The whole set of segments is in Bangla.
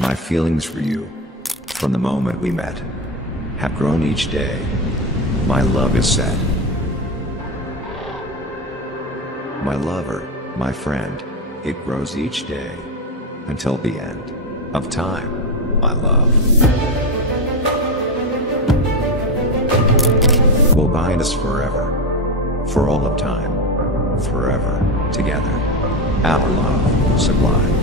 My feelings for you, from the moment we met, have grown each day. My love is set. My lover, my friend, it grows each day, until the end of time, my love. Will bind us forever, for all of time, forever, together. Our love, sublime.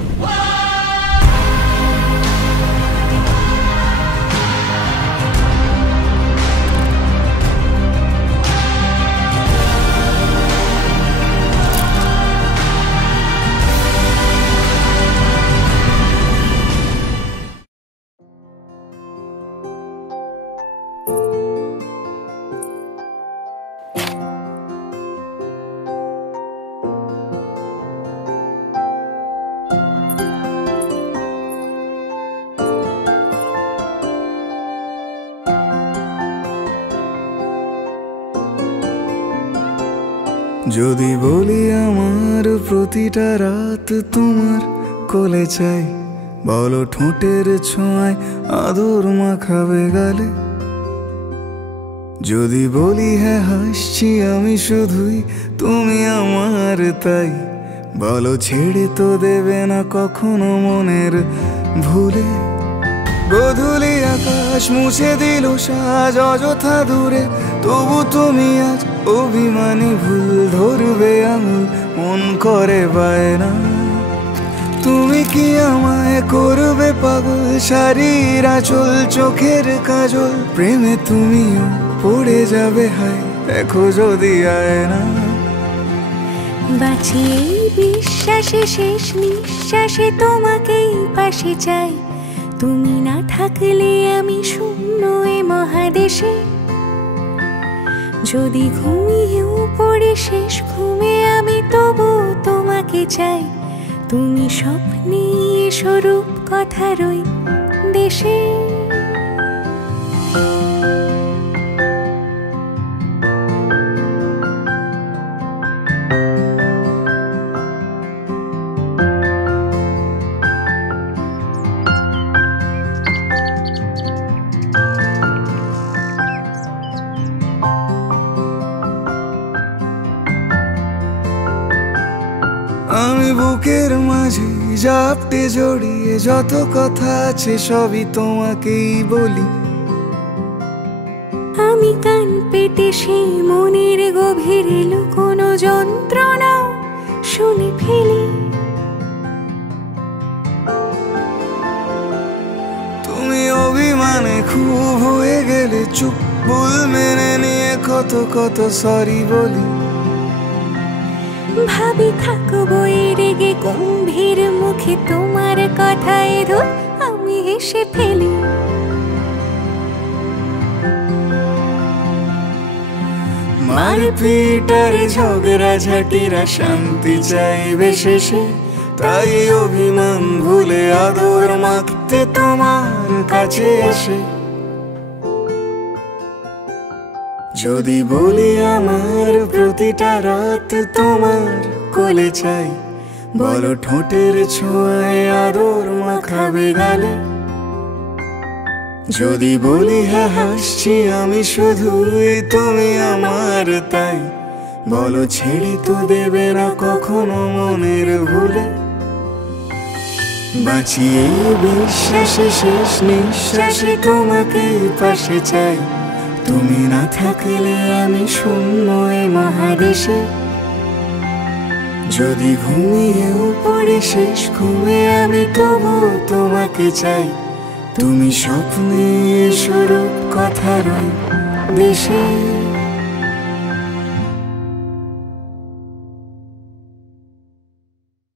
যদি বলি আমার প্রতিটা রাত তোমার কোলে চাই, বলো ঠোঁটের ছোঁয়ায় আদর মাখাবে গালে। যদি বলি হ্যাঁ হাসছি আমি শুধুই, তুমি আমার তাই, বলো ছেড়ে তো দেবে না কখনো মনের ভুলে। গোধূলি আকাশ মুছে দিল সাজ অযথা দূরে, তবু তুমি আজ অভিমানী ভুল ধরবে আঙুল, মন করে বায়না। তুমি কি আমায় করবে পাগল, শাড়ির আঁচল চোখের কাজল, প্রেমে তুমিও পড়ে যাবে হায় দেখো যদি আয়না। বাঁচিয়ে বিশ্বাসে শেষ নিঃশ্বাসে তোমাকেই পাশে চাই, তুমি না থাকলে আমি শূন্য এ মহাদেশে। যদি ঘুমিয়েও পড়ে শেষ ঘুমে আমি তবু তোমাকে চাই, তুমি স্বপ্নে স্বরূপ কথার ওই দেশে। আমি বুকের মাঝে জাপটে জড়িয়ে যত কথা আছে সবই তোমাকেই বলি। আমি কান পেতে সেই মনের গভীরে লুকোনো যন্ত্রণা শুনে ফেলি। তুমি অভিমানে খুব হয়ে গেলে চুপ, ভুল মেনে নিয়ে কত কত সরি বলি। ভাবি থাকবো রেগে গম্ভীর মুখে তোমার কথায় ধর আমি হেসে ফেলি। মারপিট আর ঝগড়া ঝাঁটিরা শান্তি চাইবে শেষে, তাই অভিমান ভুলে আদর মাখতে তোমার কাছে এসে। যদি বলি আমার প্রতিটা রাত তোমার কোলে চাই, বলো ঠোঁটের ছোঁয়ায় আদর মাখাবে গালে। যদি বলি হ্যাঁ হাসছি আমি শুধুই, তুমি আমার তাই, বলো ছেড়ে তো দেবে না কখনো মনের ভুলে। বাঁচিয়ে বিশ্বাসে শেষ নিঃশ্বাসে তোমাকেই পাশে চাই, তুমি না থাকলে আমি শূন্য এ মহাদেশে। যদি ঘুমিয়েও পড়ে শেষ ঘুমে আমি তবু তোমাকে চাই, তুমি স্বপ্নে স্বরূপ কথার ওই দেশে।